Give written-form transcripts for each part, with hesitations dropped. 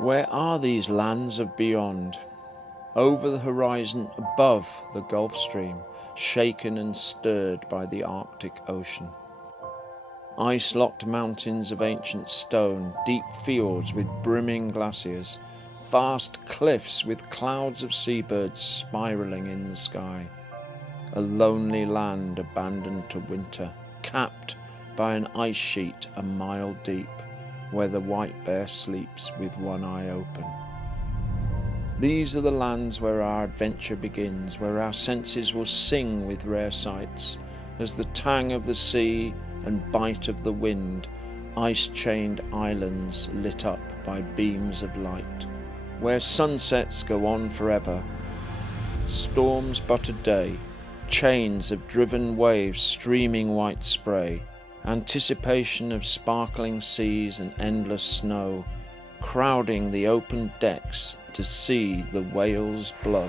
Where are these lands of beyond? Over the horizon, above the Gulf Stream, shaken and stirred by the Arctic Ocean. Ice-locked mountains of ancient stone, deep fjords with brimming glaciers, vast cliffs with clouds of seabirds spiralling in the sky. A lonely land abandoned to winter, capped by an ice sheet a mile deep, where the white bear sleeps with one eye open. These are the lands where our adventure begins, where our senses will sing with rare sights, as the tang of the sea and bite of the wind, ice-chained islands lit up by beams of light, where sunsets go on forever, storms but a day, chains of driven waves streaming white spray, anticipation of sparkling seas and endless snow, crowding the open decks to see the whales blow.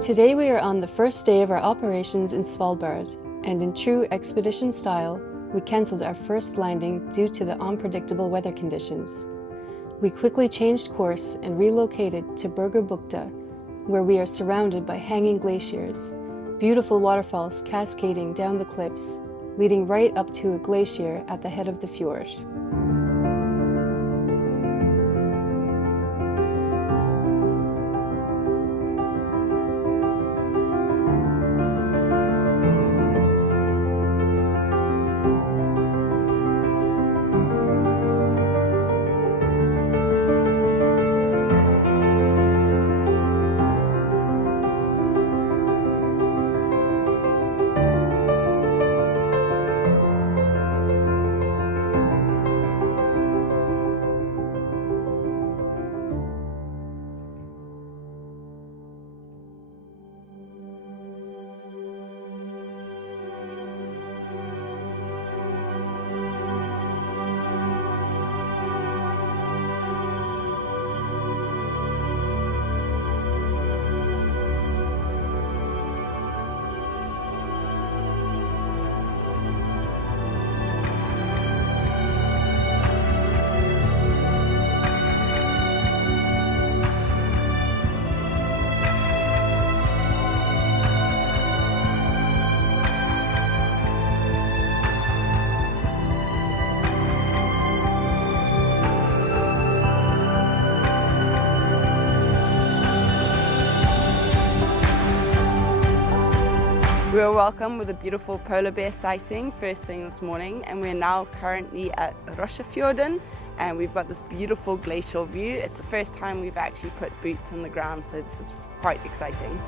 Today we are on the first day of our operations in Svalbard, and in true expedition style, we cancelled our first landing due to the unpredictable weather conditions. We quickly changed course and relocated to Bukta, where we are surrounded by hanging glaciers, beautiful waterfalls cascading down the cliffs, leading right up to a glacier at the head of the fjord. We were welcomed with a beautiful polar bear sighting first thing this morning, and we're now currently at Fjorden, and we've got this beautiful glacial view. It's the first time we've actually put boots on the ground, so this is quite exciting.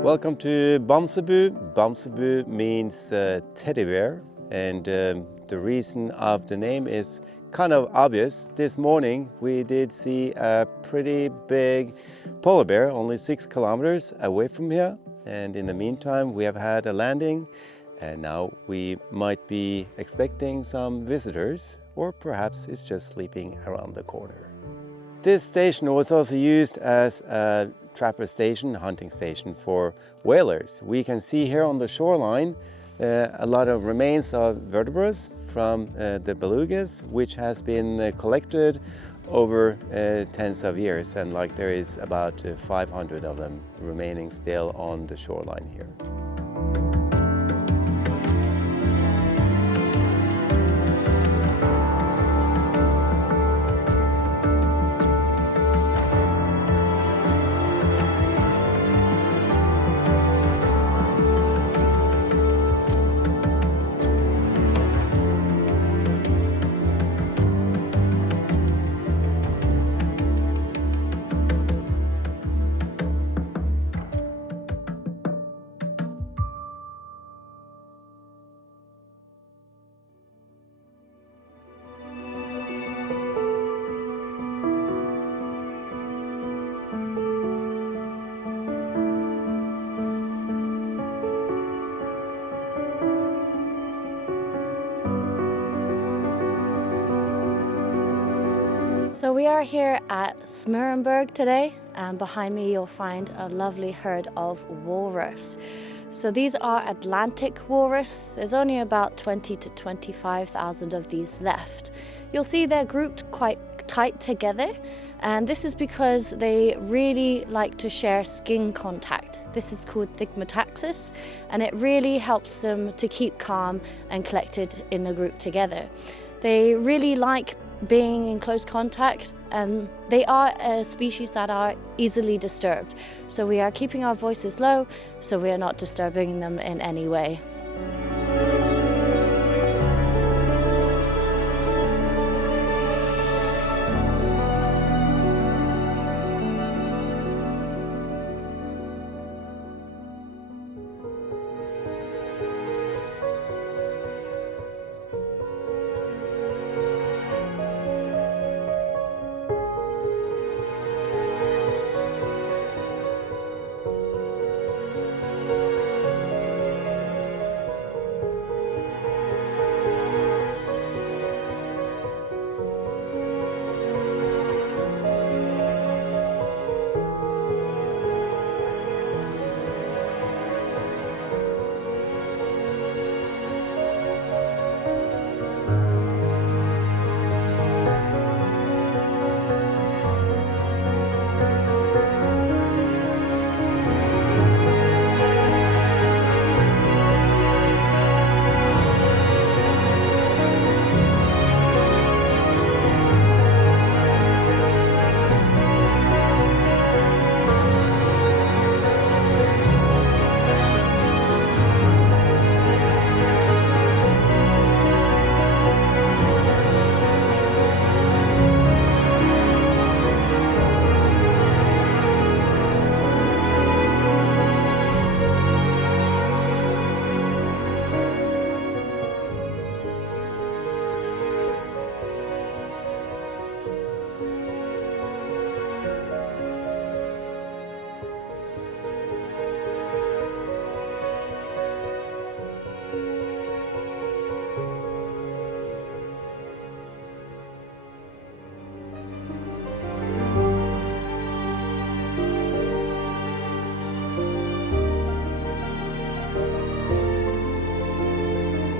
Welcome to Bamsebu. Bamsebu means teddy bear, and The reason of the name is kind of obvious. This morning we did see a pretty big polar bear only 6 kilometers away from here, and in the meantime we have had a landing, and now we might be expecting some visitors, or perhaps it's just sleeping around the corner. This station was also used as a trapper station, hunting station for whalers. We can see here on the shoreline a lot of remains of vertebrates from the belugas, which has been collected over tens of years, and like there is about 500 of them remaining still on the shoreline here. So we are here at Svalbard today, and behind me you'll find a lovely herd of walrus. So these are Atlantic walrus. There's only about 20 to 25,000 of these left. You'll see they're grouped quite tight together, and this is because they really like to share skin contact. This is called thigmotaxis, and it really helps them to keep calm and collected in a group together. They really like being in close contact, and they are a species that are easily disturbed. So we are keeping our voices low so we are not disturbing them in any way.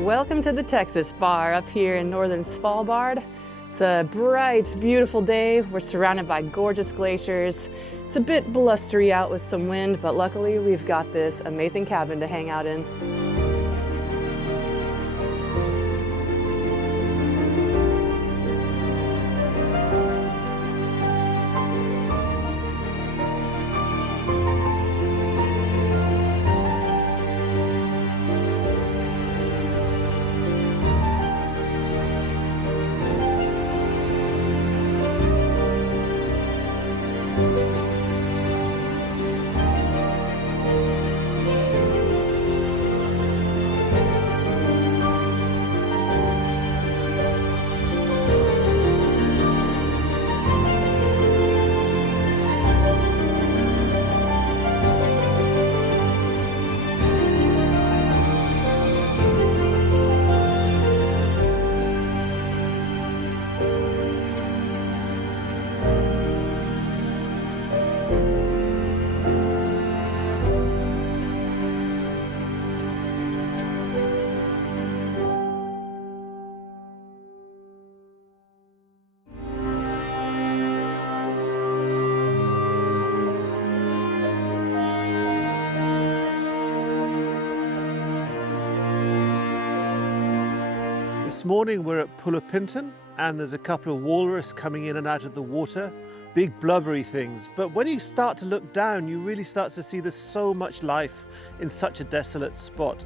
Welcome to the Texas Bar up here in northern Svalbard. It's a bright, beautiful day. We're surrounded by gorgeous glaciers. It's a bit blustery out with some wind, but luckily we've got this amazing cabin to hang out in. This morning we're at Pullapinton and there's a couple of walrus coming in and out of the water, big blubbery things. But when you start to look down, you really start to see there's so much life in such a desolate spot.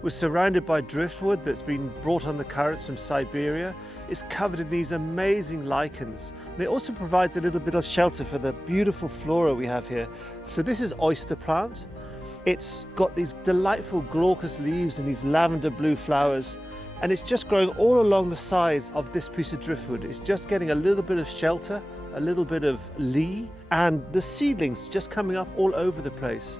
We're surrounded by driftwood that's been brought on the currents from Siberia. It's covered in these amazing lichens. And it also provides a little bit of shelter for the beautiful flora we have here. So this is oyster plant. It's got these delightful glaucous leaves and these lavender blue flowers. And it's just growing all along the side of this piece of driftwood. It's just getting a little bit of shelter, a little bit of lee, and the seedlings just coming up all over the place.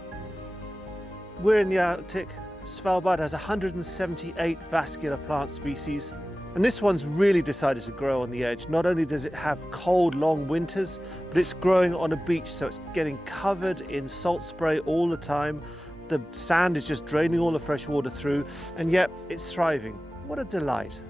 We're in the Arctic. Svalbard has 178 vascular plant species, and this one's really decided to grow on the edge. Not only does it have cold, long winters, but it's growing on a beach, so it's getting covered in salt spray all the time. The sand is just draining all the fresh water through, and yet it's thriving. What a delight.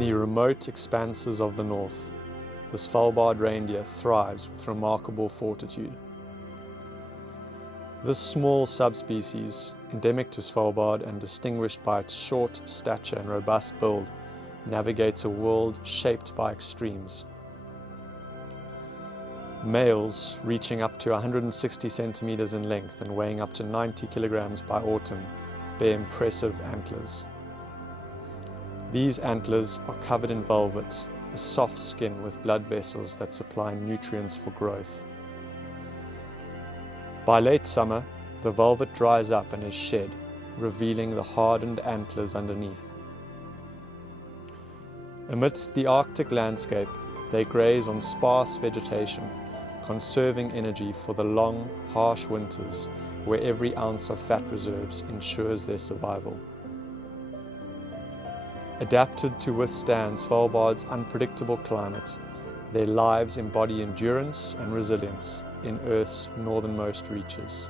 In the remote expanses of the north, the Svalbard reindeer thrives with remarkable fortitude. This small subspecies, endemic to Svalbard and distinguished by its short stature and robust build, navigates a world shaped by extremes. Males, reaching up to 160 centimeters in length and weighing up to 90 kilograms by autumn, bear impressive antlers. These antlers are covered in velvet, a soft skin with blood vessels that supply nutrients for growth. By late summer, the velvet dries up and is shed, revealing the hardened antlers underneath. Amidst the Arctic landscape, they graze on sparse vegetation, conserving energy for the long, harsh winters where every ounce of fat reserves ensures their survival. Adapted to withstand Svalbard's unpredictable climate, their lives embody endurance and resilience in Earth's northernmost reaches.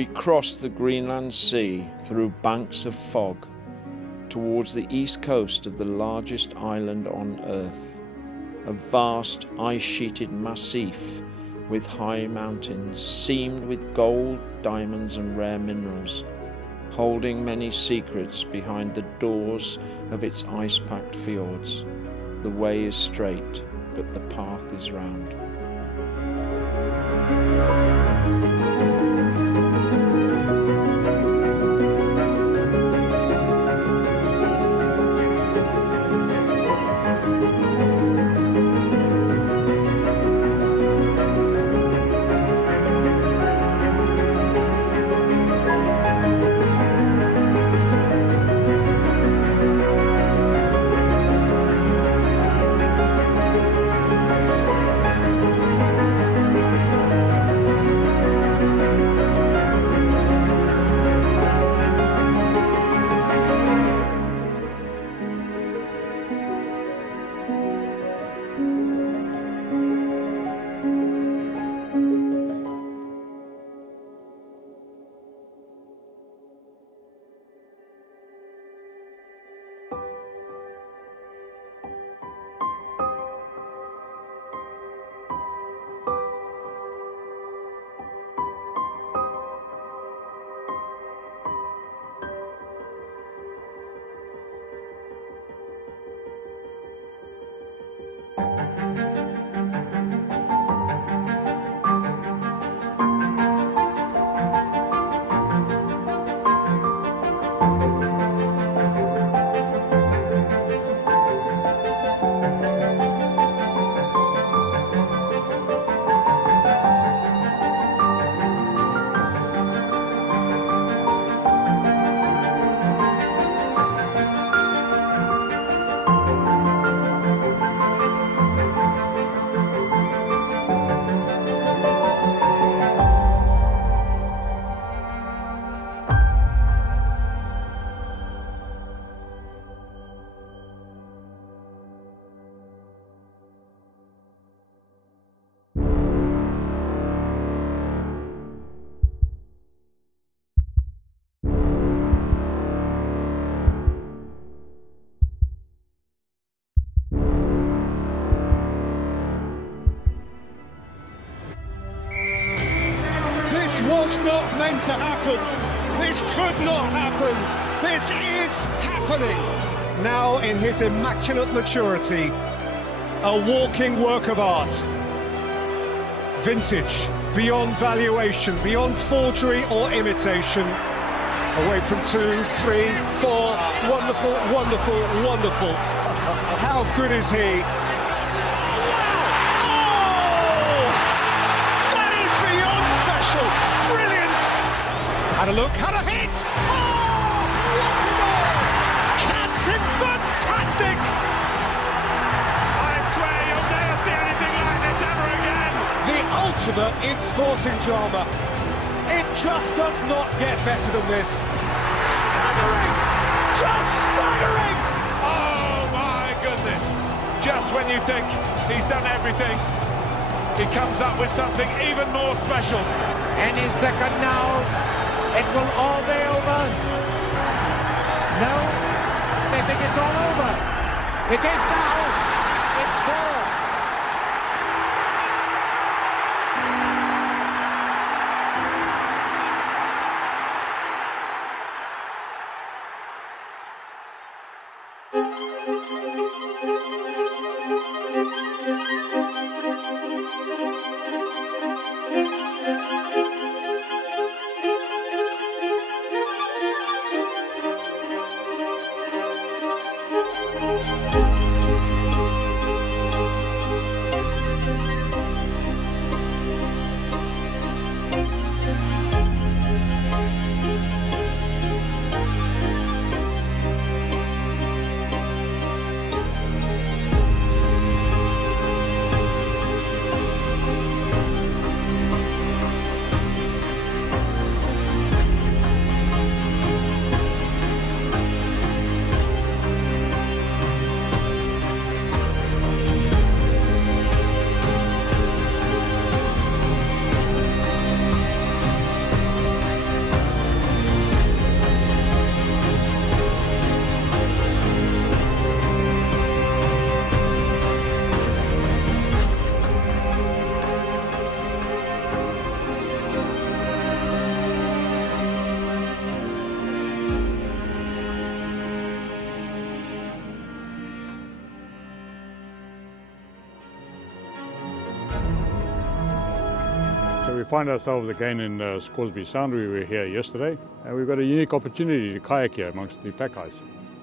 We crossed the Greenland Sea through banks of fog towards the east coast of the largest island on Earth, a vast ice-sheeted massif with high mountains seamed with gold, diamonds and rare minerals, holding many secrets behind the doors of its ice-packed fjords. The way is straight, but the path is round. Was not meant to happen. This could not happen. This is happening. Now in his immaculate maturity, a walking work of art. Vintage, beyond valuation, beyond forgery or imitation. Away from 2, 3, 4. Wonderful, wonderful, wonderful. How good is he? Had a look, had a hit! Oh, what a goal! Captain fantastic! I swear you'll never see anything like this ever again! The ultimate in sporting drama. It just does not get better than this. Staggering! Just staggering! Oh my goodness! Just when you think he's done everything, he comes up with something even more special. Any second now. It will all be over. No, they think it's all over. It is now. It's four. find ourselves again in Scoresby Sound. We were here yesterday, and we've got a unique opportunity to kayak here amongst the pack ice.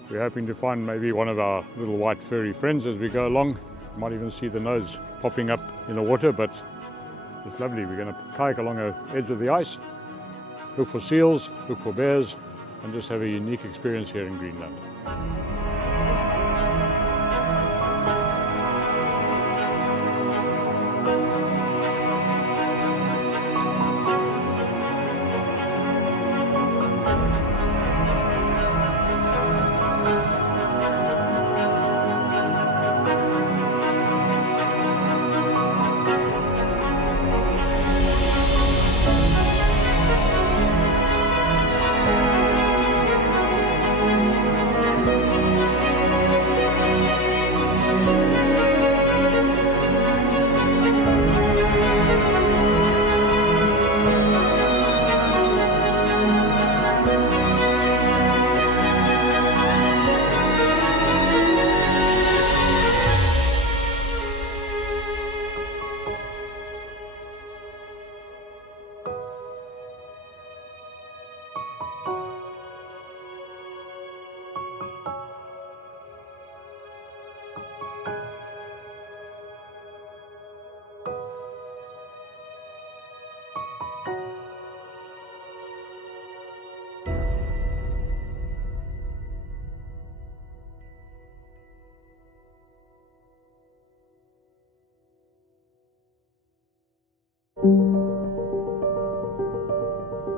We're hoping to find maybe one of our little white furry friends as we go along. Might even see the nose popping up in the water, but it's lovely. We're going to kayak along the edge of the ice, look for seals, look for bears, and just have a unique experience here in Greenland.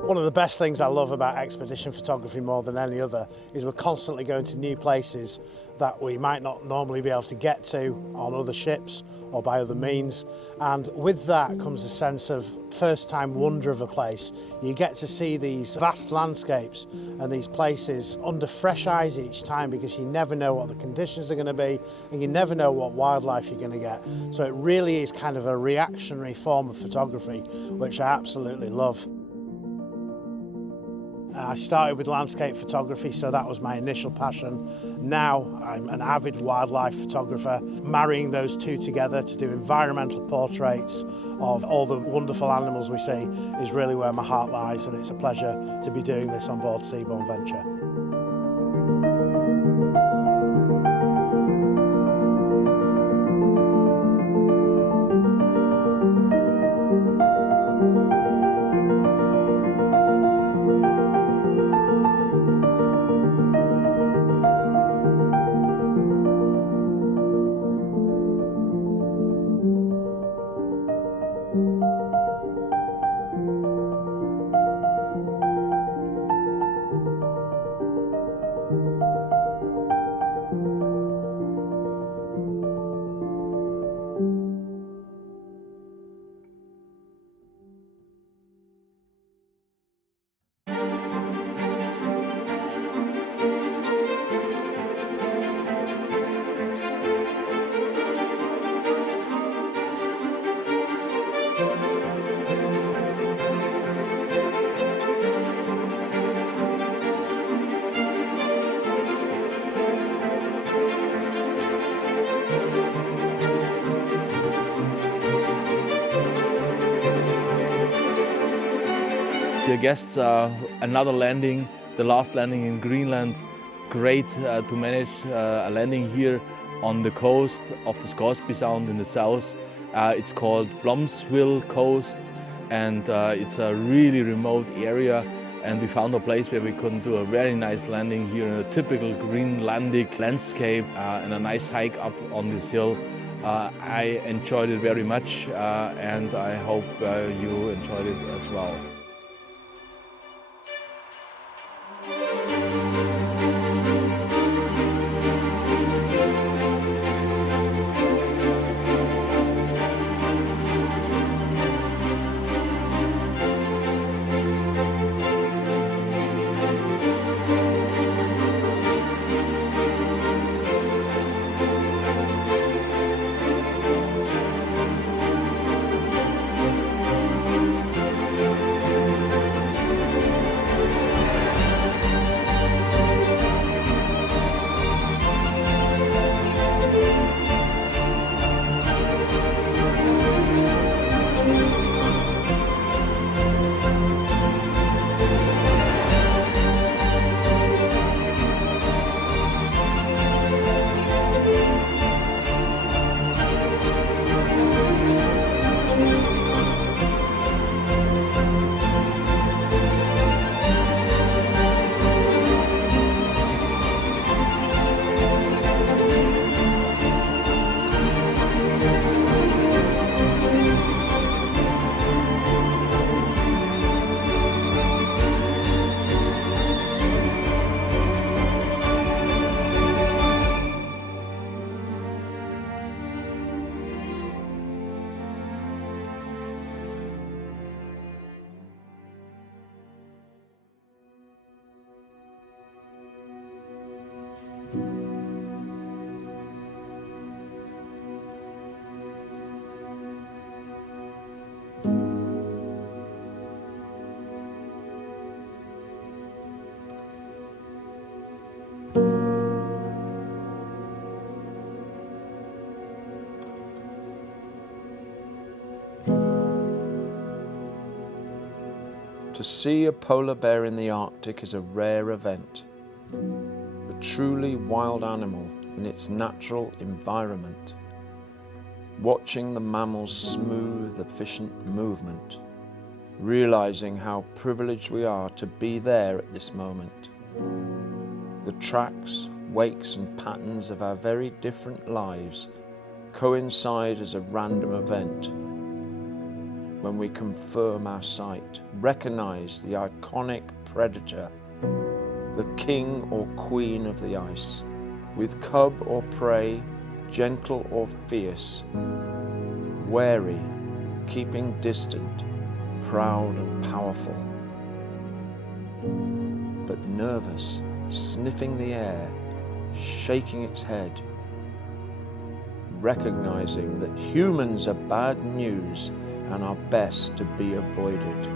One of the best things I love about expedition photography more than any other is we're constantly going to new places that we might not normally be able to get to on other ships or by other means. And with that comes a sense of first-time wonder of a place. You get to see these vast landscapes and these places under fresh eyes each time, because you never know what the conditions are going to be and you never know what wildlife you're going to get. So it really is kind of a reactionary form of photography, which I absolutely love. I started with landscape photography, so that was my initial passion. Now I'm an avid wildlife photographer. Marrying those two together to do environmental portraits of all the wonderful animals we see is really where my heart lies, and it's a pleasure to be doing this on board Seabourn Venture. The guests are another landing, the last landing in Greenland. Great to manage a landing here on the coast of the Scoresby Sound in the south. It's called Bamsebu Coast, and it's a really remote area. And we found a place where we could do a very nice landing here in a typical Greenlandic landscape and a nice hike up on this hill. I enjoyed it very much, and I hope you enjoyed it as well. To see a polar bear in the Arctic is a rare event, a truly wild animal in its natural environment. Watching the mammal's smooth, efficient movement, realizing how privileged we are to be there at this moment. The tracks, wakes and patterns of our very different lives coincide as a random event when we confirm our sight, recognize the iconic predator, the king or queen of the ice, with cub or prey, gentle or fierce, wary, keeping distant, proud and powerful, but nervous, sniffing the air, shaking its head, recognizing that humans are bad news and are best to be avoided.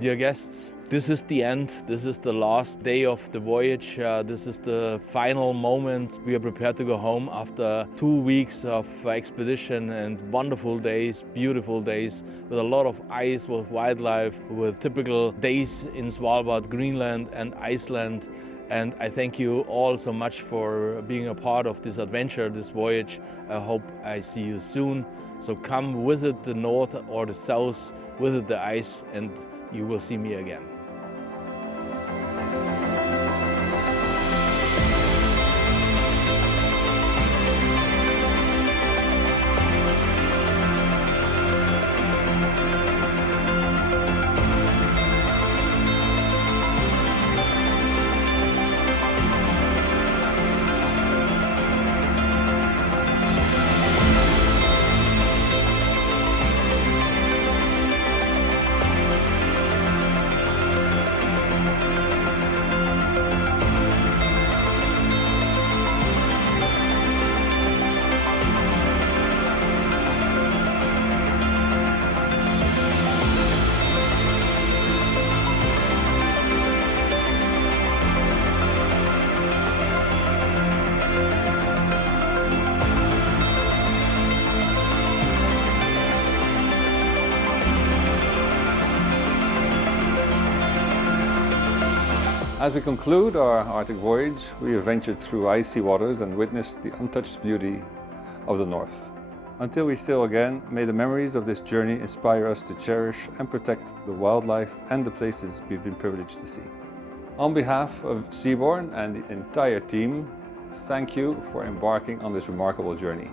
Dear guests, this is the end. This is the last day of the voyage. This is the final moment. We are prepared to go home after 2 weeks of expedition and wonderful days, beautiful days, with a lot of ice, with wildlife, with typical days in Svalbard, Greenland and Iceland. And I thank you all so much for being a part of this adventure, this voyage. I hope I see you soon. So come visit the north or the south, visit the ice, and you will see me again. As we conclude our Arctic voyage, we have ventured through icy waters and witnessed the untouched beauty of the North. Until we sail again, may the memories of this journey inspire us to cherish and protect the wildlife and the places we've been privileged to see. On behalf of Seabourn and the entire team, thank you for embarking on this remarkable journey.